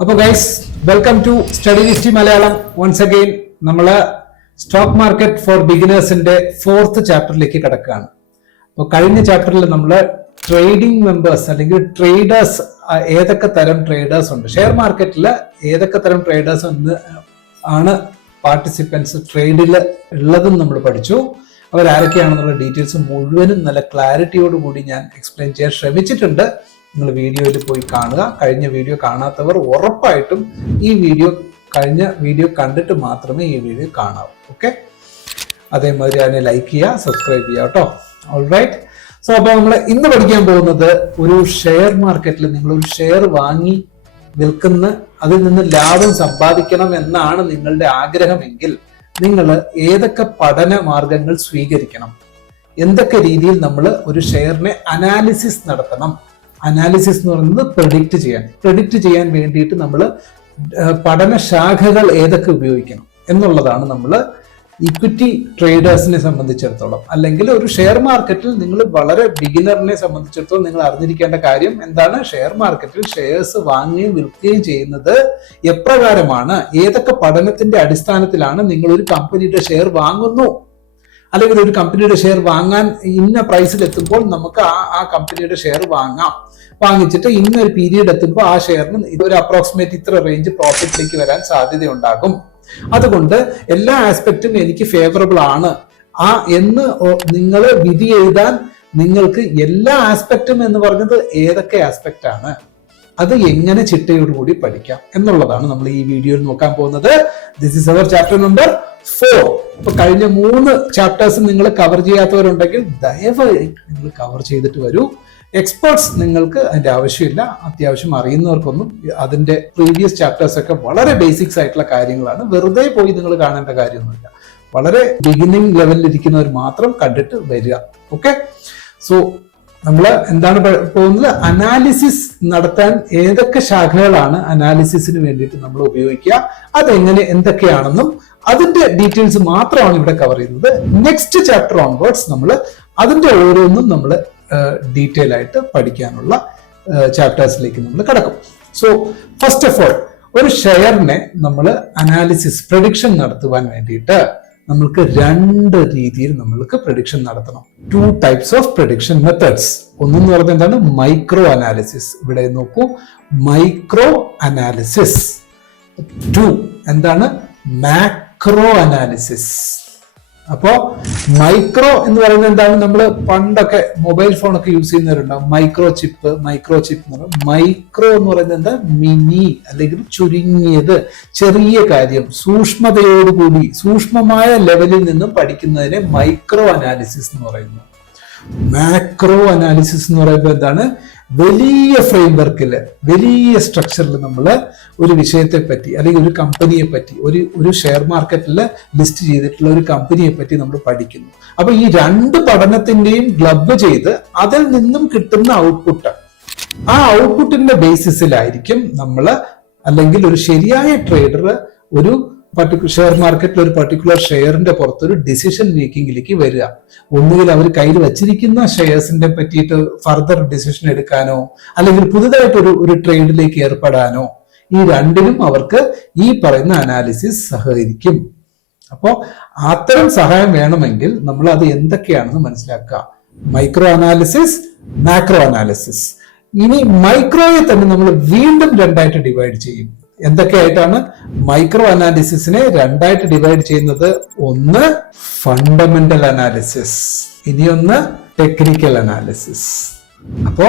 അപ്പോൾ guys welcome to study Nifty Malayalam. Once again നമ്മൾ stock market for ബിഗിനേഴ്സിന്റെ 4th ചാപ്റ്ററിലേക്ക് കിടക്കുകയാണ്. അപ്പോൾ കഴിഞ്ഞ ചാപ്റ്ററിൽ നമ്മൾ ട്രേഡിംഗ് മെമ്പേഴ്സ് അല്ലെങ്കിൽ ട്രേഡേഴ്സ്, ഏതൊക്കെ തരം ട്രേഡേഴ്സ് ഉണ്ട് ഷെയർ മാർക്കറ്റിൽ, ഏതൊക്കെ തരം ട്രേഡേഴ്സ് ആണ് പാർട്ടിസിപ്പൻസ് ട്രേഡിൽ ഉള്ളതെന്ന് നമ്മൾ പഠിച്ചു. അവരാരൊക്കെയാണെന്നുള്ള ഡീറ്റെയിൽസ് മുഴുവനും നല്ല ക്ലാരിറ്റിയോട് കൂടി ഞാൻ എക്സ്പ്ലെയിൻ ചെയ്യാൻ ശ്രമിച്ചിട്ടുണ്ട്. നിങ്ങൾ വീഡിയോയിൽ പോയി കാണുക. കഴിഞ്ഞ വീഡിയോ കാണാത്തവർ ഉറപ്പായിട്ടും കഴിഞ്ഞ വീഡിയോ കണ്ടിട്ട് മാത്രമേ ഈ വീഡിയോ കാണാവൂ. ഓക്കെ, അതേമാതിരി അതിനെ ലൈക്ക് ചെയ്യുക, സബ്സ്ക്രൈബ് ചെയ്യുക കേട്ടോ. ഓൾറൈറ്റ്. സോ അപ്പോൾ നമ്മൾ ഇന്ന് പഠിക്കാൻ പോകുന്നത്, ഒരു ഷെയർ മാർക്കറ്റിൽ നിങ്ങളൊരു ഷെയർ വാങ്ങി വിൽക്കുന്ന, അതിൽ നിന്ന് ലാഭം സമ്പാദിക്കണം എന്നാണ് നിങ്ങളുടെ ആഗ്രഹമെങ്കിൽ നിങ്ങൾ ഏതൊക്കെ പഠന മാർഗങ്ങൾ സ്വീകരിക്കണം, എന്തൊക്കെ രീതിയിൽ നമ്മൾ ഒരു ഷെയറിനെ അനാലിസിസ് നടത്തണം. അനാലിസിസ് എന്ന് പറയുന്നത് പ്രെഡിക്റ്റ് ചെയ്യാൻ വേണ്ടിയിട്ട് നമ്മൾ പഠന ശാഖകൾ ഏതൊക്കെ ഉപയോഗിക്കണം എന്നുള്ളതാണ് നമ്മൾ ഇക്വിറ്റി ട്രേഡേഴ്സിനെ സംബന്ധിച്ചിടത്തോളം, അല്ലെങ്കിൽ ഒരു ഷെയർ മാർക്കറ്റിൽ നിങ്ങൾ വളരെ ബിഗിനറിനെ സംബന്ധിച്ചിടത്തോളം നിങ്ങൾ അറിഞ്ഞിരിക്കേണ്ട കാര്യം എന്താണ്. ഷെയർ മാർക്കറ്റിൽ ഷെയർസ് വാങ്ങുകയും വിൽക്കുകയും ചെയ്യുന്നത് എപ്രകാരമാണ്, ഏതൊക്കെ പഠനത്തിന്റെ അടിസ്ഥാനത്തിലാണ് നിങ്ങൾ ഒരു കമ്പനിയുടെ ഷെയർ വാങ്ങുന്നു, അല്ലെങ്കിൽ ഒരു കമ്പനിയുടെ ഷെയർ വാങ്ങാൻ ഇന്ന പ്രൈസിൽ എത്തുമ്പോൾ നമുക്ക് ആ കമ്പനിയുടെ ഷെയർ വാങ്ങിച്ചിട്ട് ഇന്നൊരു പീരീഡ് എത്തുമ്പോൾ ആ ഷെയറിന് ഇതൊരു അപ്രോക്സിമേറ്റ് ഇത്ര റേഞ്ച് പ്രോഫിറ്റിലേക്ക് വരാൻ സാധ്യതയുണ്ടാകും. അതുകൊണ്ട് എല്ലാ ആസ്പെക്റ്റും എനിക്ക് ഫേവറബിൾ ആണ് എന്ന് നിങ്ങൾ വിധി എഴുതാൻ നിങ്ങൾക്ക് എല്ലാ ആസ്പെക്റ്റും എന്ന് പറഞ്ഞത് ഏതൊക്കെ ആസ്പെക്റ്റ് ആണ്, അത് എങ്ങനെ ചിട്ടയോടുകൂടി പഠിക്കാം എന്നുള്ളതാണ് നമ്മൾ ഈ വീഡിയോയിൽ നോക്കാൻ പോകുന്നത്. This is our chapter number 4. അപ്പൊ കഴിഞ്ഞ 3 ചാപ്റ്റേഴ്സ് നിങ്ങൾ കവർ ചെയ്യാത്തവരുണ്ടെങ്കിൽ ദയവായിട്ട് നിങ്ങൾ കവർ ചെയ്തിട്ട് വരൂ. എക്സ്പേർട്സ് നിങ്ങൾക്ക് അതിന്റെ ആവശ്യമില്ല, അത്യാവശ്യം അറിയുന്നവർക്കൊന്നും അതിന്റെ പ്രീവിയസ് ചാപ്റ്റേഴ്സ് ഒക്കെ വളരെ ബേസിക്സ് ആയിട്ടുള്ള കാര്യങ്ങളാണ്. വെറുതെ പോയി നിങ്ങൾ കാണേണ്ട കാര്യമൊന്നുമില്ല. വളരെ ബിഗിനിങ് ലെവലിൽ ഇരിക്കുന്നവർ മാത്രം കണ്ടിട്ട് വരിക. ഓക്കെ, സോ നമ്മൾ എന്താണ് പോകുന്നത്, അനാലിസിസ് നടത്താൻ ഏതൊക്കെ ശാഖകളാണ് അനാലിസിസിന് വേണ്ടിയിട്ട് നമ്മൾ ഉപയോഗിക്കുക, അതെങ്ങനെ എന്തൊക്കെയാണെന്നും അതിന്റെ ഡീറ്റെയിൽസ് മാത്രമാണ് ഇവിടെ കവർ ചെയ്യുന്നത്. നെക്സ്റ്റ് ചാപ്റ്റർ ഓൺവേർഡ്സ് നമ്മൾ അതിന്റെ ഓരോന്നും നമ്മൾ ഡീറ്റെയിൽ ആയിട്ട് പഠിക്കാനുള്ള ചാപ്റ്റേഴ്സിലേക്ക് നമ്മൾ കിടക്കും. സോ ഫസ്റ്റ് ഓഫ് ഓൾ, ഒരു ഷെയറിനെ നമ്മൾ അനാലിസിസ് പ്രഡിക്ഷൻ നടത്തുവാൻ വേണ്ടിയിട്ട് നമ്മൾക്ക് 2 രീതിയിൽ നമ്മൾക്ക് പ്രഡിക്ഷൻ നടത്തണം. 2 types ഓഫ് പ്രഡിക്ഷൻ മെത്തേഡ്സ്. ഒന്നെന്ന് പറയുന്നത് എന്താണ്, മൈക്രോ അനാലിസിസ്. ഇവിടെ നോക്കൂ, മൈക്രോ അനാലിസിസ്. 2 എന്താണ്, മാക്രോ അനാലിസിസ്. അപ്പോ മൈക്രോ എന്ന് പറയുന്നത് എന്താണ്, നമ്മൾ പണ്ടൊക്കെ മൊബൈൽ ഫോണൊക്കെ യൂസ് ചെയ്യുന്നവരുണ്ടാവും. മൈക്രോ ചിപ്പ് എന്ന് പറയുന്നത്. മൈക്രോ എന്ന് പറയുന്നത് എന്താ, മിനി അല്ലെങ്കിൽ ചുരുങ്ങിയത്, ചെറിയ കാര്യം, സൂക്ഷ്മതയോടുകൂടി സൂക്ഷ്മമായ ലെവലിൽ നിന്നും പഠിക്കുന്നതിനെ മൈക്രോ അനാലിസിസ് എന്ന് പറയുന്നു. മാക്രോ അനാലിസിസ് എന്ന് പറയുമ്പോൾ എന്താണ്, വലിയ ഫ്രെയിംവർക്കില്, വലിയ സ്ട്രക്ചറിൽ നമ്മൾ ഒരു വിഷയത്തെ പറ്റി അല്ലെങ്കിൽ ഒരു കമ്പനിയെ പറ്റി, ഒരു ഷെയർ മാർക്കറ്റിൽ ലിസ്റ്റ് ചെയ്തിട്ടുള്ള ഒരു കമ്പനിയെ പറ്റി നമ്മൾ പഠിക്കുന്നു. അപ്പൊ ഈ 2 പഠനത്തിന്റെയും ക്ലബ് ചെയ്ത് അതിൽ നിന്നും കിട്ടുന്ന ഔട്ട്പുട്ട്, ആ ഔട്ട്പുട്ടിന്റെ ബേസിസിലായിരിക്കും നമ്മൾ, അല്ലെങ്കിൽ ഒരു ശരിയായ ട്രേഡർ ഒരു ഷെയർ മാർക്കറ്റിൽ ഒരു പർട്ടിക്കുലർ ഷെയറിന്റെ പുറത്തൊരു ഡിസിഷൻ മേക്കിങ്ങിലേക്ക് വരിക. ഒന്നുകിൽ അവർ കയ്യിൽ വച്ചിരിക്കുന്ന ഷെയർസിന്റെ പറ്റിയിട്ട് ഫർദർ ഡിസിഷൻ എടുക്കാനോ, അല്ലെങ്കിൽ പുതുതായിട്ട് ഒരു ട്രേഡിലേക്ക് ഏർപ്പെടാനോ, ഈ 2നും അവർക്ക് ഈ പറയുന്ന അനാലിസിസ് സഹകരിക്കും. അപ്പോ അത്തരം സഹായം വേണമെങ്കിൽ നമ്മൾ അത് എന്തൊക്കെയാണെന്ന് മനസ്സിലാക്കുക. Micro analysis, macro analysis. ഇനി മൈക്രോയെ തന്നെ നമ്മൾ വീണ്ടും 2ആയിട്ട് ഡിവൈഡ് ചെയ്യും. എന്തൊക്കെയായിട്ടാണ് മൈക്രോ അനാലിസിസിനെ 2ആയിട്ട് ഡിവൈഡ് ചെയ്യുന്നത്? ഒന്ന് ഫണ്ടമെന്റൽ അനാലിസിസ്, ഇനിയൊന്ന് ടെക്നിക്കൽ അനാലിസിസ്. അപ്പോ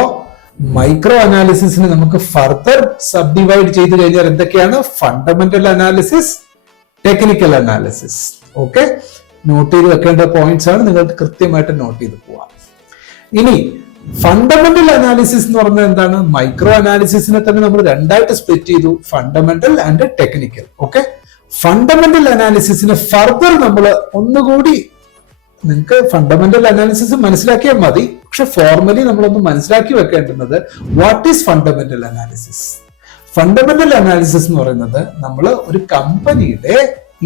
മൈക്രോ അനാലിസിസിനെ നമുക്ക് ഫർദർ സബ് ഡിവൈഡ് ചെയ്ത് കഴിഞ്ഞാൽ എന്തൊക്കെയാണ്, fundamental analysis, technical analysis. Okay, note ചെയ്ത് വെക്കേണ്ട പോയിന്റ്സ് ആണ്, നിങ്ങൾക്ക് കൃത്യമായിട്ട് നോട്ട് ചെയ്ത് പോവാം. ഇനി ഫണ്ടമെന്റൽ അനാലിസിസ് എന്ന് പറഞ്ഞാൽ എന്താണ്, മൈക്രോ അനാലിസിസിനെ തന്നെ നമ്മൾ 2ആയിട്ട് സ്പ്ലിറ്റ് ചെയ്തു, fundamental and technical. Okay, fundamental അനാലിസിസിന് ഫർദർ നമ്മൾ ഒന്നുകൂടി, നിങ്ങൾക്ക് ഫണ്ടമെന്റൽ അനാലിസിസ് മനസ്സിലാക്കിയാൽ മതി, പക്ഷെ ഫോർമലി നമ്മളൊന്ന് മനസ്സിലാക്കി വെക്കേണ്ടുന്നത്, what is fundamental analysis. Fundamental analysis എന്ന് പറയുന്നത് നമ്മൾ ഒരു കമ്പനിയുടെ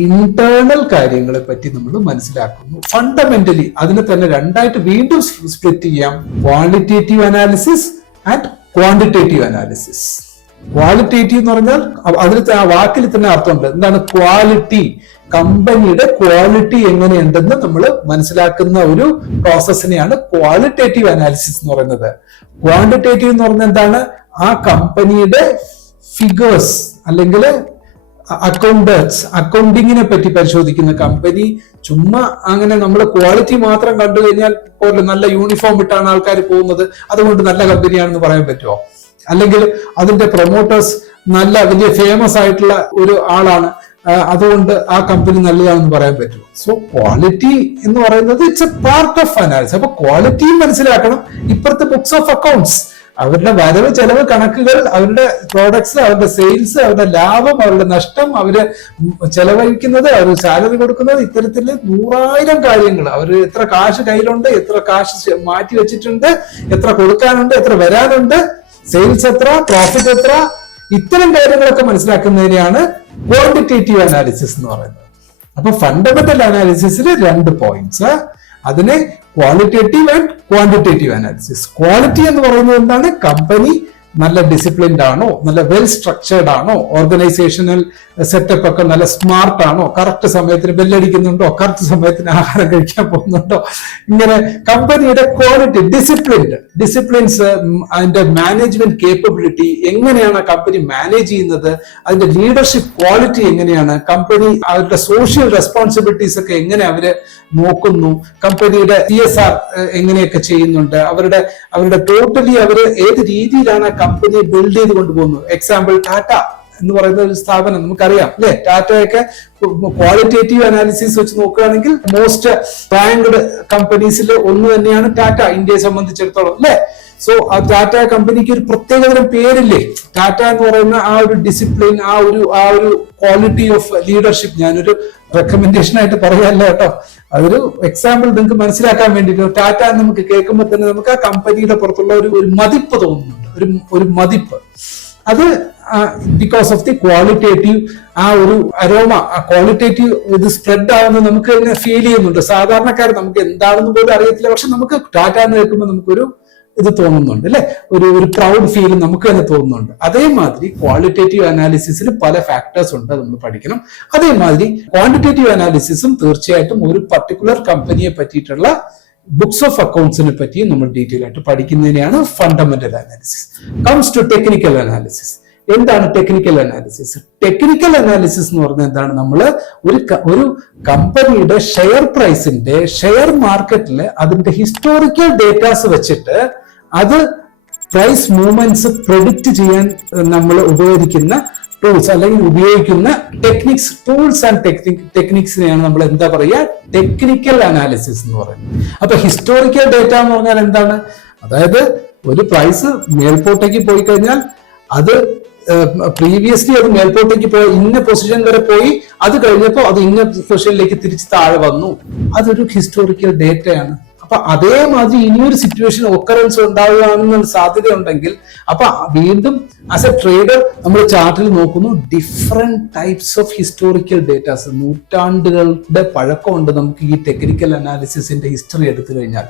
ഇന്റേണൽ കാര്യങ്ങളെ പറ്റി നമ്മൾ മനസ്സിലാക്കുന്നു. ഫണ്ടമെന്റലി അതിനെ തന്നെ 2ആയിട്ട് വീണ്ടും സ്പ്ലിറ്റ് ചെയ്യാം, qualitative analysis and quantitative analysis. Qualitative എന്ന് പറഞ്ഞാൽ അതിൽ ആ വാക്കിൽ തന്നെ അർത്ഥമുണ്ട്. എന്താണ് ക്വാളിറ്റി? കമ്പനിയുടെ ക്വാളിറ്റി എങ്ങനെയുണ്ടെന്ന് നമ്മൾ മനസ്സിലാക്കുന്ന ഒരു പ്രോസസ്സിനെയാണ് ക്വാളിറ്റേറ്റീവ് അനാലിസിസ് എന്ന് പറയുന്നത്. ക്വാണ്ടിറ്റേറ്റീവ് എന്ന് പറഞ്ഞാൽ എന്താണ്? ആ കമ്പനിയുടെ ഫിഗേഴ്സ് അല്ലെങ്കിൽ അക്കൗണ്ടിങ്ങിനെ പറ്റി പരിശോധിക്കുന്ന കമ്പനി. ചുമ്മാ അങ്ങനെ നമ്മൾ ക്വാളിറ്റി മാത്രം കണ്ടു കഴിഞ്ഞാൽ പോലെ നല്ല യൂണിഫോം ഇട്ടാണ് ആൾക്കാർ പോകുന്നത്, അതുകൊണ്ട് നല്ല കമ്പനിയാണെന്ന് പറയാൻ പറ്റുമോ? അല്ലെങ്കിൽ അതിന്റെ പ്രൊമോട്ടേഴ്സ് നല്ല വലിയ ഫേമസ് ആയിട്ടുള്ള ഒരു ആളാണ്, അതുകൊണ്ട് ആ കമ്പനി നല്ലതാണെന്ന് പറയാൻ പറ്റുമോ? സോ ക്വാളിറ്റി എന്ന് പറയുന്നത് it's A part of analysis. അപ്പൊ ക്വാളിറ്റിയും മനസ്സിലാക്കണം. ഇപ്പുറത്തെ ബുക്സ് ഓഫ് അക്കൗണ്ട്സ്, അവരുടെ വരവ് ചെലവ് കണക്കുകൾ, അവരുടെ പ്രോഡക്ട്സ്, അവരുടെ സെയിൽസ്, അവരുടെ ലാഭം, അവരുടെ നഷ്ടം, അവര് ചെലവഴിക്കുന്നത്, അവർ സാലറി കൊടുക്കുന്നത്, ഇത്തരത്തിൽ 100,000 കാര്യങ്ങൾ. അവർ എത്ര കാശ് കയ്യിലുണ്ട്, എത്ര കാശ് മാറ്റി വെച്ചിട്ടുണ്ട്, എത്ര കൊടുക്കാനുണ്ട്, എത്ര വരാനുണ്ട്, സെയിൽസ് എത്ര, പ്രോഫിറ്റ് എത്ര, ഇത്തരം കാര്യങ്ങളൊക്കെ മനസ്സിലാക്കുന്നതിനെയാണ് ക്വാണ്ടിറ്റേറ്റീവ് അനാലിസിസ് എന്ന് പറയുന്നത്. അപ്പൊ ഫണ്ടമെന്റൽ അനാലിസിസിൽ 2 പോയിന്റ്സ്. അതിനെ qualitative and quantitative analysis. Quality എന്ന് പറയുന്നത് എന്താണ്? കമ്പനി നല്ല ഡിസിപ്ലിൻഡ് ആണോ, നല്ല വെൽ സ്ട്രക്ചേർഡ് ആണോ, ഓർഗനൈസേഷണൽ സെറ്റപ്പ് ഒക്കെ നല്ല സ്മാർട്ട് ആണോ, കറക്റ്റ് സമയത്തിന് ബെല്ലടിക്കുന്നുണ്ടോ, കറക്റ്റ് സമയത്തിന് ആഹാരം കഴിക്കാൻ പോകുന്നുണ്ടോ, ഇങ്ങനെ കമ്പനിയുടെ ക്വാളിറ്റി, ഡിസിപ്ലിൻസ്, അതിന്റെ മാനേജ്മെന്റ് കേപ്പബിലിറ്റി, എങ്ങനെയാണ് ആ കമ്പനി മാനേജ് ചെയ്യുന്നത്, അതിന്റെ ലീഡർഷിപ്പ് ക്വാളിറ്റി എങ്ങനെയാണ്, കമ്പനി അവരുടെ സോഷ്യൽ റെസ്പോൺസിബിലിറ്റീസ് ഒക്കെ എങ്ങനെ അവര് നോക്കുന്നു, കമ്പനിയുടെ CSR എങ്ങനെയൊക്കെ ചെയ്യുന്നുണ്ട്, അവരുടെ ടോട്ടലി അവര് ഏത് രീതിയിലാണ് ആ കമ്പനിയെ ബിൽഡ് ചെയ്ത് കൊണ്ടുപോകുന്നത്. എക്സാമ്പിൾ ടാറ്റ എന്ന് പറയുന്ന ഒരു സ്ഥാപനം നമുക്കറിയാം അല്ലെ. ടാറ്റയൊക്കെ ക്വാളിറ്റേറ്റീവ് അനാലിസിസ് വെച്ച് നോക്കുകയാണെങ്കിൽ മോസ്റ്റ് റാങ്ക്ഡ് കമ്പനീസിൽ ഒന്ന് തന്നെയാണ് ടാറ്റ, ഇന്ത്യയെ സംബന്ധിച്ചിടത്തോളം അല്ലെ. സോ ആ ടാറ്റ കമ്പനിക്ക് ഒരു പ്രത്യേകതരം പേരില്ലേ? ടാറ്റ എന്ന് പറയുന്ന ആ ഒരു ഡിസിപ്ലിൻ, ആ ഒരു ക്വാളിറ്റി ഓഫ് ലീഡർഷിപ്പ്, ഞാനൊരു റെക്കമെൻഡേഷൻ ആയിട്ട് പറയാനല്ല കേട്ടോ, അതൊരു എക്സാമ്പിൾ നിങ്ങൾക്ക് മനസ്സിലാക്കാൻ വേണ്ടിയിട്ട്. ടാറ്റ നമുക്ക് കേൾക്കുമ്പോൾ തന്നെ നമുക്ക് ആ കമ്പനിയുടെ പുറത്തുള്ള ഒരു മതിപ്പ് തോന്നുന്നുണ്ട്, ഒരു മതിപ്പ്. അത് ബിക്കോസ് ഓഫ് ദി ക്വാളിറ്റേറ്റീവ് ആ ഒരു അരോമ, ആ ക്വാളിറ്റേറ്റീവ് ഇത് സ്പ്രെഡ് ആവുന്നത് നമുക്ക് തന്നെ ഫീൽ ചെയ്യുന്നുണ്ട്. സാധാരണക്കാർ നമുക്ക് എന്താണെന്ന് പോലും അറിയത്തില്ല, പക്ഷെ നമുക്ക് ടാറ്റ എന്ന് കേൾക്കുമ്പോൾ നമുക്കൊരു ഇത് തോന്നുന്നുണ്ട് അല്ലെ, ഒരു പ്രൗഡ് ഫീൽ നമുക്ക് തന്നെ തോന്നുന്നുണ്ട്. അതേമാതിരി ക്വാളിറ്റേറ്റീവ് അനാലിസിസിൽ പല ഫാക്ടേഴ്സ് ഉണ്ട്, നമ്മൾ പഠിക്കണം. അതേമാതിരി ക്വാണ്ടിറ്റേറ്റീവ് അനാലിസിസും തീർച്ചയായിട്ടും ഒരു പർട്ടിക്കുലർ കമ്പനിയെ പറ്റിയിട്ടുള്ള ബുക്സ് ഓഫ് അക്കൗണ്ട്സിനെ പറ്റി നമ്മൾ ഡീറ്റെയിൽ ആയിട്ട് പഠിക്കുന്നതിനെയാണ് fundamental analysis. Comes to technical analysis. എന്താണ് ടെക്നിക്കൽ അനാലിസിസ്? ടെക്നിക്കൽ അനാലിസിസ് എന്ന് പറഞ്ഞാൽ എന്താണ്? നമ്മൾ ഒരു കമ്പനിയുടെ ഷെയർ പ്രൈസിന്റെ, ഷെയർ മാർക്കറ്റില് അതിന്റെ ഹിസ്റ്റോറിക്കൽ ഡേറ്റാസ് വെച്ചിട്ട് അത് പ്രൈസ് മൂവ്മെന്റ്സ് പ്രെഡിക്റ്റ് ചെയ്യാൻ നമ്മൾ ഉപയോഗിക്കുന്ന ടൂൾസ് അല്ലെങ്കിൽ ഉപയോഗിക്കുന്ന ടെക്നിക്സ്, ടൂൾസ് ആൻഡ് ടെക്നിക്സിനെയാണ് നമ്മൾ എന്താ പറയുക? ടെക്നിക്കൽ അനാലിസിസ് എന്ന് പറയുന്നത്. അപ്പൊ ഹിസ്റ്റോറിക്കൽ ഡേറ്റ എന്ന് പറഞ്ഞാൽ എന്താണ്? അതായത് ഒരു പ്രൈസ് മേൽപോട്ടേക്ക് പോയി കഴിഞ്ഞാൽ അത് പ്രീവിയസ്ലി അത് മേൽപോട്ടേക്ക് പോയി ഇന്ന പൊസിഷൻ വരെ പോയി, അത് കഴിഞ്ഞപ്പോൾ അത് ഇന്ന പൊസിഷനിലേക്ക് തിരിച്ച് താഴെ വന്നു, അതൊരു ഹിസ്റ്റോറിക്കൽ ഡേറ്റയാണ്. അപ്പൊ അതേമാതിരി ഇനിയൊരു സിറ്റുവേഷൻ ഒക്കറൻസ് ഉണ്ടാവുകയാണെന്ന് സാധ്യതയുണ്ടെങ്കിൽ അപ്പൊ വീണ്ടും ആസ് എ ട്രേഡർ നമ്മൾ ചാർട്ടിൽ നോക്കുന്നു, different types of historical datas, നൂറ്റാണ്ടുകളുടെ പഴക്കമുണ്ട് നമുക്ക് ഈ ടെക്നിക്കൽ അനാലിസിസിന്റെ ഹിസ്റ്ററി എടുത്തു കഴിഞ്ഞാൽ.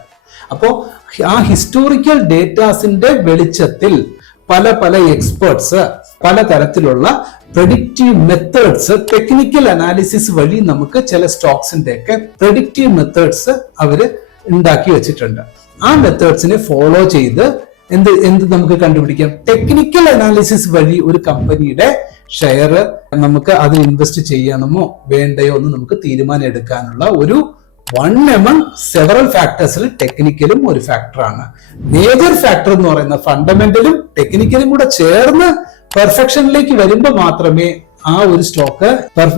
അപ്പോ ആ ഹിസ്റ്റോറിക്കൽ ഡേറ്റാസിന്റെ വെളിച്ചത്തിൽ പല എക്സ്പേർട്സ് പലതരത്തിലുള്ള പ്രഡിക്റ്റീവ് മെത്തേഡ്സ്, ടെക്നിക്കൽ അനാലിസിസ് വഴി നമുക്ക് ചില സ്റ്റോക്സിന്റെ ഒക്കെ പ്രഡിക്റ്റീവ് മെത്തേഡ്സ് അവര് ഉണ്ടാക്കി വെച്ചിട്ടുണ്ട്. ആ മെത്തേഡ്സിനെ ഫോളോ ചെയ്ത് എന്ത് നമുക്ക് കണ്ടുപിടിക്കാം? ടെക്നിക്കൽ അനാലിസിസ് വഴി ഒരു കമ്പനിയുടെ ഷെയർ നമുക്ക് അത് ഇൻവെസ്റ്റ് ചെയ്യണമോ വേണ്ടയോ എന്ന് നമുക്ക് തീരുമാനം എടുക്കാനുള്ള ഒരു വൺ എമംഗ് സെവറൽ ഫാക്ടേഴ്സിൽ ടെക്നിക്കലും ഒരു ഫാക്ടറാണ്. മേജർ ഫാക്ടർ എന്ന് പറയുന്ന ഫണ്ടമെന്റലും ടെക്നിക്കലും കൂടെ ചേർന്ന് പെർഫെക്ഷനിലേക്ക് വരുമ്പോൾ മാത്രമേ ആ ഒരു സ്റ്റോക്ക്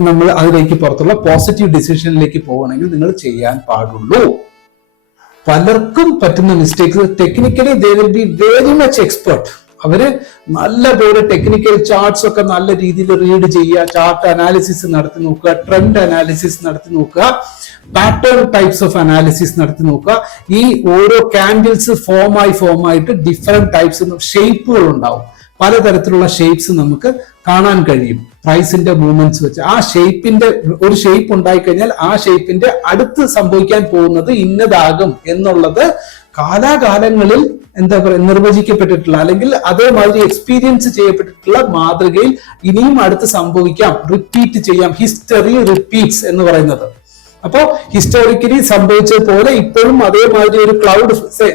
നമ്മൾ അതിലേക്ക് പുറത്തുള്ള പോസിറ്റീവ് ഡിസിഷനിലേക്ക് പോകണമെങ്കിൽ നിങ്ങൾ ചെയ്യാൻ പാടുള്ളൂ. പലർക്കും പറ്റുന്ന mistake, technically they will be very much expert. അവര് നല്ലപോലെ ടെക്നിക്കൽ ചാർട്ട്സ് ഒക്കെ നല്ല രീതിയിൽ റീഡ് ചെയ്യുക, ചാർട്ട് അനാലിസിസ് നടത്തി നോക്കുക, ട്രെൻഡ് അനാലിസിസ് നടത്തി നോക്കുക, പാറ്റേൺ ടൈപ്സ് ഓഫ് അനാലിസിസ് നടത്തി നോക്കുക. ഈ ഓരോ ക്യാൻഡിൽസ് ഫോമായിട്ട് ഡിഫറെന്റ് ടൈപ്സ് ഷേപ്പുകൾ ഉണ്ടാവും. പലതരത്തിലുള്ള ഷേപ്സ് നമുക്ക് കാണാൻ കഴിയും പ്രൈസിന്റെ മൂവ്മെന്റ്സ് വെച്ച്. ആ ഷേപ്പിന്റെ ഒരു ഷേപ്പ് ഉണ്ടായിക്കഴിഞ്ഞാൽ ആ ഷേപ്പിന്റെ അടുത്ത് സംഭവിക്കാൻ പോകുന്നത് ഇന്നതാകും എന്നുള്ളത് കാലാകാലങ്ങളിൽ എന്താ പറയുക നിർവചിക്കപ്പെട്ടിട്ടുള്ള അല്ലെങ്കിൽ അതേമാതിരി എക്സ്പീരിയൻസ് ചെയ്യപ്പെട്ടിട്ടുള്ള മാതൃകയിൽ ഇനിയും അടുത്ത് സംഭവിക്കാം, റിപ്പീറ്റ് ചെയ്യാം. ഹിസ്റ്ററി റിപ്പീറ്റ്സ് എന്ന് പറയുന്നത്. അപ്പോ ഹിസ്റ്റോറിക്കലി സംഭവിച്ചതുപോലെ ഇപ്പോഴും അതേമാതിരി ഒരു ക്ലൗഡ്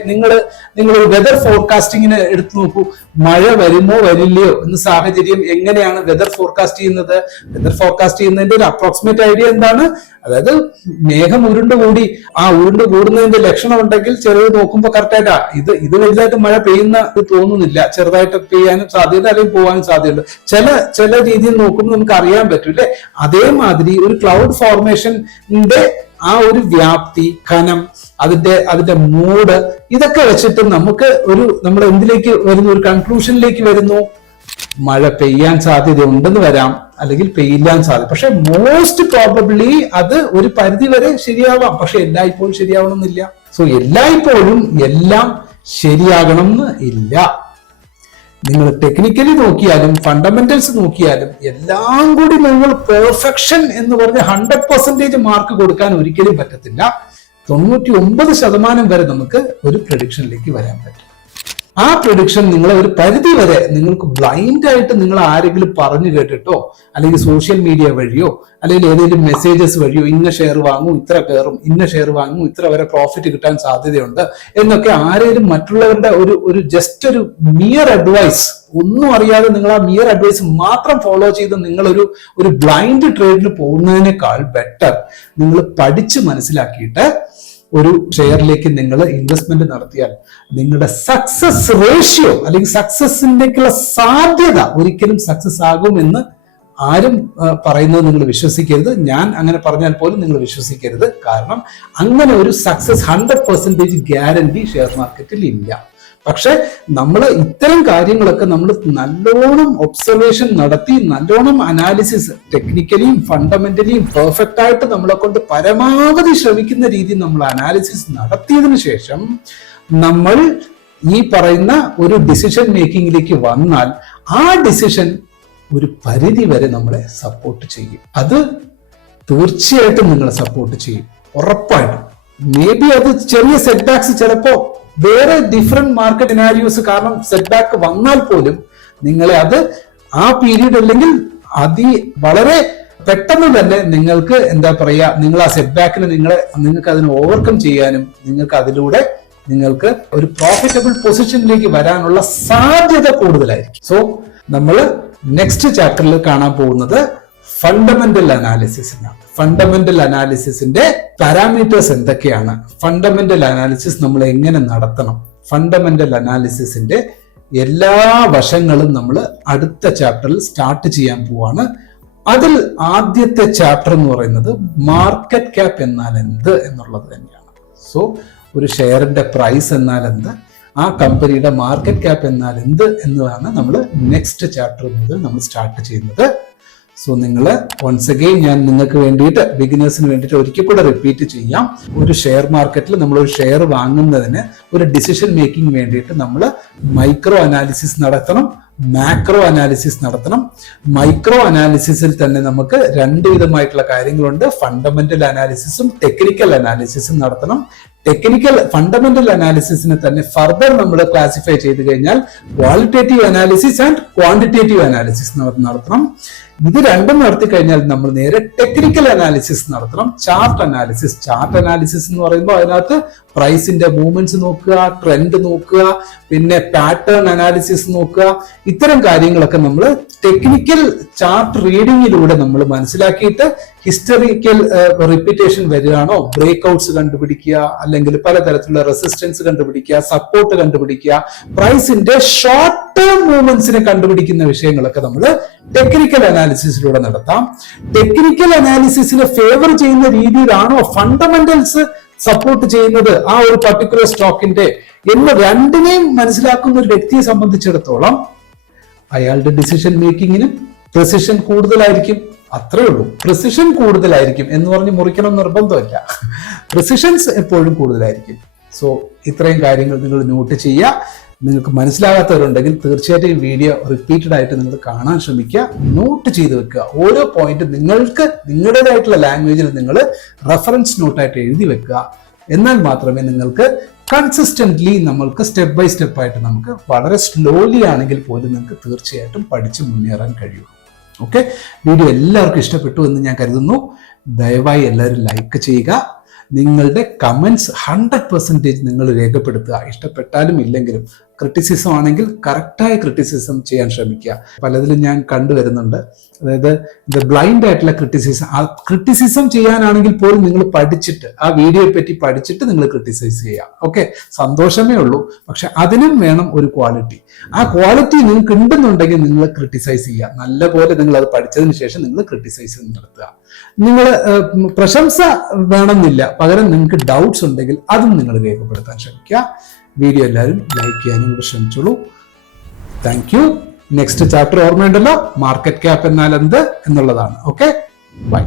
നിങ്ങൾ ഒരു വെതർ ഫോർകാസ്റ്റിങ്ങിന് എടുത്തു നോക്കൂ. മഴ വരുമോ വരില്ലയോ എന്ന സാഹചര്യം എങ്ങനെയാണ് വെതർ ഫോർകാസ്റ്റ് ചെയ്യുന്നത്? വെതർ ഫോർകാസ്റ്റ് ചെയ്യുന്നതിന്റെ ഒരു അപ്രോക്സിമേറ്റ് ഐഡിയ എന്താണ്? അതായത് മേഘം ഉരുണ്ടുകൂടി, ആ ഉരുണ്ടുകൂടുന്നതിന്റെ ലക്ഷണം ഉണ്ടെങ്കിൽ ചെറുത് നോക്കുമ്പോൾ കറക്റ്റായിട്ടാ ഇത് വലുതായിട്ട് മഴ പെയ്യുന്ന തോന്നുന്നില്ല, ചെറുതായിട്ട് പെയ്യാനും സാധ്യത അല്ലെങ്കിൽ പോകാനും സാധ്യതയുണ്ട്. ചില രീതിയിൽ നോക്കുമ്പോൾ നമുക്ക് അറിയാൻ പറ്റും അല്ലെ. അതേമാതിരി ഒരു ക്ലൗഡ് ഫോർമേഷന്റെ ആ ഒരു വ്യാപ്തി, കനം, അതിന്റെ മൂഡ്, ഇതൊക്കെ വെച്ചിട്ട് നമ്മൾ എന്തിലേക്ക് വരുന്നു? ഒരു കൺക്ലൂഷനിലേക്ക് വരുന്നു. മഴ പെയ്യാൻ സാധ്യത ഉണ്ടെന്ന് വരാം, അല്ലെങ്കിൽ പെയ്യാൻ സാധ്യത. പക്ഷെ മോസ്റ്റ് പ്രോബബ്ലി അത് ഒരു പരിധി വരെ ശരിയാവാം, പക്ഷെ എല്ലായ്പ്പോഴും ശരിയാവണമെന്നില്ല. സോ എല്ലായ്പ്പോഴും എല്ലാം ശരിയാകണം എന്ന് ഇല്ല. നിങ്ങൾ ടെക്നിക്കലി നോക്കിയാലും ഫണ്ടമെന്റൽസ് നോക്കിയാലും എല്ലാം കൂടി നിങ്ങൾ പെർഫെക്ഷൻ എന്ന് പറഞ്ഞ് 100% മാർക്ക് കൊടുക്കാൻ ഒരിക്കലും പറ്റത്തില്ല. 99% വരെ നമുക്ക് ഒരു പ്രഡിക്ഷനിലേക്ക് വരാൻ പറ്റും. ആ പ്രഡിക്ഷൻ നിങ്ങളെ ഒരു പരിധി വരെ നിങ്ങൾക്ക് ബ്ലൈൻഡ് ആയിട്ട് നിങ്ങൾ ആരെങ്കിലും പറഞ്ഞു കേട്ടിട്ടോ അല്ലെങ്കിൽ സോഷ്യൽ മീഡിയ വഴിയോ അല്ലെങ്കിൽ ഏതെങ്കിലും മെസ്സേജസ് വഴിയോ ഇന്ന ഷെയർ വാങ്ങൂ ഇത്ര കയറും, ഇന്ന ഷെയർ വാങ്ങൂ ഇത്ര വരെ പ്രോഫിറ്റ് കിട്ടാൻ സാധ്യതയുണ്ട് എന്നൊക്കെ ആരെങ്കിലും മറ്റുള്ളവരുടെ ഒരു ജസ്റ്റ് ഒരു മിയർ അഡ്വൈസ്, ഒന്നും അറിയാതെ നിങ്ങൾ ആ മിയർ അഡ്വൈസ് മാത്രം ഫോളോ ചെയ്ത് നിങ്ങൾ ഒരു ബ്ലൈൻഡ് ട്രേഡിന് പോകുന്നതിനേക്കാൾ ബെറ്റർ നിങ്ങൾ പഠിച്ച് മനസ്സിലാക്കിയിട്ട് ഒരു ഷെയറിലേക്ക് നിങ്ങൾ ഇൻവെസ്റ്റ്മെന്റ് നടത്തിയാൽ നിങ്ങളുടെ സക്സസ് റേഷ്യോ അല്ലെങ്കിൽ സക്സസിന്റേക്കുള്ള സാധ്യത ഒരിക്കലും സക്സസ് ആകുമെന്ന് ആരും പറയുന്നത് നിങ്ങൾ വിശ്വസിക്കരുത്. ഞാൻ അങ്ങനെ പറഞ്ഞാൽ പോലും നിങ്ങൾ വിശ്വസിക്കരുത്. കാരണം അങ്ങനെ ഒരു സക്സസ് 100% ഗ്യാരണ്ടി ഷെയർ മാർക്കറ്റിൽ ഇല്ല. പക്ഷെ നമ്മൾ ഇത്തരം കാര്യങ്ങളൊക്കെ നമ്മൾ നല്ലോണം ഒബ്സർവേഷൻ നടത്തി, നല്ലോണം അനാലിസിസ്, ടെക്നിക്കലിയും ഫണ്ടമെന്റലിയും പെർഫെക്റ്റ് ആയിട്ട് നമ്മളെ കൊണ്ട് പരമാവധി ശ്രമിക്കുന്ന രീതിയിൽ നമ്മൾ അനാലിസിസ് നടത്തിയതിനു ശേഷം നമ്മൾ ഈ പറയുന്ന ഒരു ഡിസിഷൻ മേക്കിങ്ങിലേക്ക് വന്നാൽ ആ ഡിസിഷൻ ഒരു പരിധി വരെ നമ്മളെ സപ്പോർട്ട് ചെയ്യും. അത് തീർച്ചയായിട്ടും നിങ്ങളെ സപ്പോർട്ട് ചെയ്യും, ഉറപ്പായിട്ടും. മേ ബി അത് ചെറിയ സെറ്റ് ബാക്സ്, ചിലപ്പോ വേറെ ഡിഫറെന്റ് മാർക്കറ്റ് സിനാരിയോസ് കാരണം സെറ്റ് ബാക്ക് വന്നാൽ പോലും നിങ്ങളെ അത് ആ പീരീഡ് അല്ലെങ്കിൽ വളരെ പെട്ടെന്ന് തന്നെ നിങ്ങൾക്ക് എന്താ പറയാ, നിങ്ങൾ ആ സെറ്റ് ബാക്കിന് നിങ്ങൾക്ക് അതിനെ ഓവർകം ചെയ്യാനും നിങ്ങൾക്ക് അതിലൂടെ നിങ്ങൾക്ക് ഒരു പ്രോഫിറ്റബിൾ പൊസിഷനിലേക്ക് വരാനുള്ള സാധ്യത കൂടുതലായിരിക്കും. സോ നമ്മൾ നെക്സ്റ്റ് ചാപ്റ്ററിൽ കാണാൻ പോകുന്നത് ഫണ്ടമെന്റൽ അനാലിസിസിനാണ്. ഫണ്ടമെന്റൽ അനാലിസിസിന്റെ പാരാമീറ്റേഴ്സ് എന്തൊക്കെയാണ്, ഫണ്ടമെന്റൽ അനാലിസിസ് നമ്മൾ എങ്ങനെ നടത്തണം, ഫണ്ടമെന്റൽ അനാലിസിസിന്റെ എല്ലാ വശങ്ങളും നമ്മൾ അടുത്ത ചാപ്റ്ററിൽ സ്റ്റാർട്ട് ചെയ്യാൻ പോവാണ്. അതിൽ ആദ്യത്തെ ചാപ്റ്റർ എന്ന് പറയുന്നത് മാർക്കറ്റ് ക്യാപ്പ് എന്നാൽ എന്ത് എന്നുള്ളത് തന്നെയാണ്. സോ ഒരു ഷെയറിന്റെ പ്രൈസ് എന്നാൽ എന്ത്, ആ കമ്പനിയുടെ മാർക്കറ്റ് ക്യാപ്പ് എന്നാൽ എന്ത് എന്നതാണ് നമ്മൾ നെക്സ്റ്റ് ചാപ്റ്റർ മുതൽ നമ്മൾ സ്റ്റാർട്ട് ചെയ്യുന്നത്. സോ നിങ്ങൾ വൺസ് അഗെയിൻ ഞാൻ നിങ്ങൾക്ക് വേണ്ടിയിട്ട്, ബിഗിനേഴ്സിന് വേണ്ടിയിട്ട് ഒരിക്കൽ കൂടെ റിപ്പീറ്റ് ചെയ്യാം. ഒരു ഷെയർ മാർക്കറ്റിൽ നമ്മൾ ഒരു ഷെയർ വാങ്ങുന്നതിന് ഒരു ഡിസിഷൻ മേക്കിംഗ് വേണ്ടിയിട്ട് നമ്മൾ മൈക്രോ അനാലിസിസ് നടത്തണം, മാക്രോ അനാലിസിസ് നടത്തണം. മൈക്രോ അനാലിസിസിൽ തന്നെ നമുക്ക് രണ്ട് വിധമായിട്ടുള്ള കാര്യങ്ങളുണ്ട്. ഫണ്ടമെന്റൽ അനാലിസിസും ടെക്നിക്കൽ അനാലിസിസും നടത്തണം. ഫണ്ടമെന്റൽ അനാലിസിസിനെ തന്നെ ഫർദർ നമ്മൾ ക്ലാസിഫൈ ചെയ്ത് കഴിഞ്ഞാൽ qualitative analysis and quantitative analysis നടത്തണം. ഇത് രണ്ടും നടത്തി കഴിഞ്ഞാൽ നമ്മൾ നേരെ ടെക്നിക്കൽ അനാലിസിസ് നടത്തണം. ചാർട്ട് അനാലിസിസ് എന്ന് പറയുമ്പോൾ അതിനകത്ത് പ്രൈസിന്റെ മൂവ്മെന്റ്സ് നോക്കുക, ട്രെൻഡ് നോക്കുക, പിന്നെ പാറ്റേൺ അനാലിസിസ് നോക്കുക. ഇത്തരം കാര്യങ്ങളൊക്കെ നമ്മൾ ടെക്നിക്കൽ ചാർട്ട് റീഡിങ്ങിലൂടെ നമ്മൾ മനസ്സിലാക്കിയിട്ട് ഹിസ്റ്ററിക്കൽ റിപ്പീറ്റേഷൻ വരികയാണോ, ബ്രേക്ക്ഔട്ട്സ് കണ്ടുപിടിക്കുക, അല്ലെങ്കിൽ പലതരത്തിലുള്ള റെസിസ്റ്റൻസ് കണ്ടുപിടിക്കുക, സപ്പോർട്ട് കണ്ടുപിടിക്കുക, പ്രൈസിന്റെ ഷോർട്ട് ടേം മൂവ്മെന്റ്സിനെ കണ്ടുപിടിക്കുന്ന വിഷയങ്ങളൊക്കെ നമ്മൾ ടെക്നിക്കൽ അനാലിസിസിലൂടെ നടത്താം. ടെക്നിക്കൽ അനാലിസിസിനെ ഫേവർ ചെയ്യുന്ന രീതിയിലാണോ ഫണ്ടമെന്റൽസ് സപ്പോർട്ട് ചെയ്യുന്നത് ആ ഒരു പർട്ടിക്കുലർ സ്റ്റോക്കിന്റെ എന്ന് രണ്ടിനെയും മനസ്സിലാക്കുന്ന ഒരു വ്യക്തിയെ സംബന്ധിച്ചിടത്തോളം അയാളുടെ ഡിസിഷൻ മേക്കിങ്ങിന് പ്രിസിഷൻ കൂടുതലായിരിക്കും. അത്രേ ഉള്ളൂ, പ്രിസിഷൻ കൂടുതലായിരിക്കും എന്ന് പറഞ്ഞ് മുറിക്കണം നിർബന്ധമില്ല. പ്രിസിഷൻസ് എപ്പോഴും കൂടുതലായിരിക്കും. സോ ഇത്രയും കാര്യങ്ങൾ നിങ്ങൾ നോട്ട് ചെയ്യുക. നിങ്ങൾക്ക് മനസ്സിലാകാത്തവരുണ്ടെങ്കിൽ തീർച്ചയായിട്ടും ഈ വീഡിയോ റിപ്പീറ്റഡ് ആയിട്ട് നിങ്ങൾ കാണാൻ ശ്രമിക്കുക, നോട്ട് ചെയ്ത് വെക്കുക. ഓരോ പോയിന്റ് നിങ്ങൾക്ക് നിങ്ങളുടേതായിട്ടുള്ള ലാംഗ്വേജിൽ നിങ്ങൾ റെഫറൻസ് നോട്ടായിട്ട് എഴുതി വെക്കുക. എന്നാൽ മാത്രമേ നിങ്ങൾക്ക് കൺസിസ്റ്റന്റ്ലി നമ്മൾക്ക് സ്റ്റെപ്പ് ബൈ സ്റ്റെപ്പ് ആയിട്ട് നമുക്ക് വളരെ സ്ലോലി ആണെങ്കിൽ പോലും നിങ്ങൾക്ക് തീർച്ചയായിട്ടും പഠിച്ച് മുന്നേറാൻ കഴിയുള്ളൂ. ഓക്കെ, വീഡിയോ എല്ലാവർക്കും ഇഷ്ടപ്പെട്ടു എന്ന് ഞാൻ കരുതുന്നു. ദയവായി എല്ലാവരും ലൈക്ക് ചെയ്യുക. നിങ്ങളുടെ കമൻസ് 100% നിങ്ങൾ രേഖപ്പെടുത്തുക. ഇഷ്ടപ്പെട്ടാലും ഇല്ലെങ്കിലും ക്രിറ്റിസിസം ആണെങ്കിൽ കറക്റ്റായ ക്രിറ്റിസിസം ചെയ്യാൻ ശ്രമിക്കുക. പലതിലും ഞാൻ കണ്ടുവരുന്നുണ്ട്, അതായത് ഇത് ബ്ലൈൻഡ് ആയിട്ടുള്ള ക്രിറ്റിസിസം. ആ ക്രിറ്റിസിസം ചെയ്യാനാണെങ്കിൽ പോലും നിങ്ങൾ പഠിച്ചിട്ട് ആ വീഡിയോയെ പറ്റി പഠിച്ചിട്ട് നിങ്ങൾ ക്രിറ്റിസൈസ് ചെയ്യുക. ഓക്കെ, സന്തോഷമേ ഉള്ളൂ. പക്ഷെ അതിനും വേണം ഒരു ക്വാളിറ്റി. ആ ക്വാളിറ്റി നിങ്ങൾക്ക് ഉണ്ടെന്നുണ്ടെങ്കിൽ നിങ്ങൾ ക്രിറ്റിസൈസ് ചെയ്യുക. നല്ലപോലെ നിങ്ങൾ അത് പഠിച്ചതിന് ശേഷം നിങ്ങൾ ക്രിറ്റിസൈസ് നടത്തുക. നിങ്ങൾ പ്രശംസ വേണമെന്നില്ല, പകരം നിങ്ങൾക്ക് ഡൗട്ട്സ് ഉണ്ടെങ്കിൽ അതും നിങ്ങൾ രേഖപ്പെടുത്താൻ ശ്രമിക്കുക. വീഡിയോ എല്ലാവരും ലൈക്ക് ചെയ്യാനും കൂടെ ശ്രമിച്ചോളൂ. Thank you. നെക്സ്റ്റ് ചാപ്റ്റർ ഓർമ്മയുണ്ടല്ലോ, മാർക്കറ്റ് ക്യാപ്പ് എന്നാൽ എന്ത് എന്നുള്ളതാണ്. Okay, by.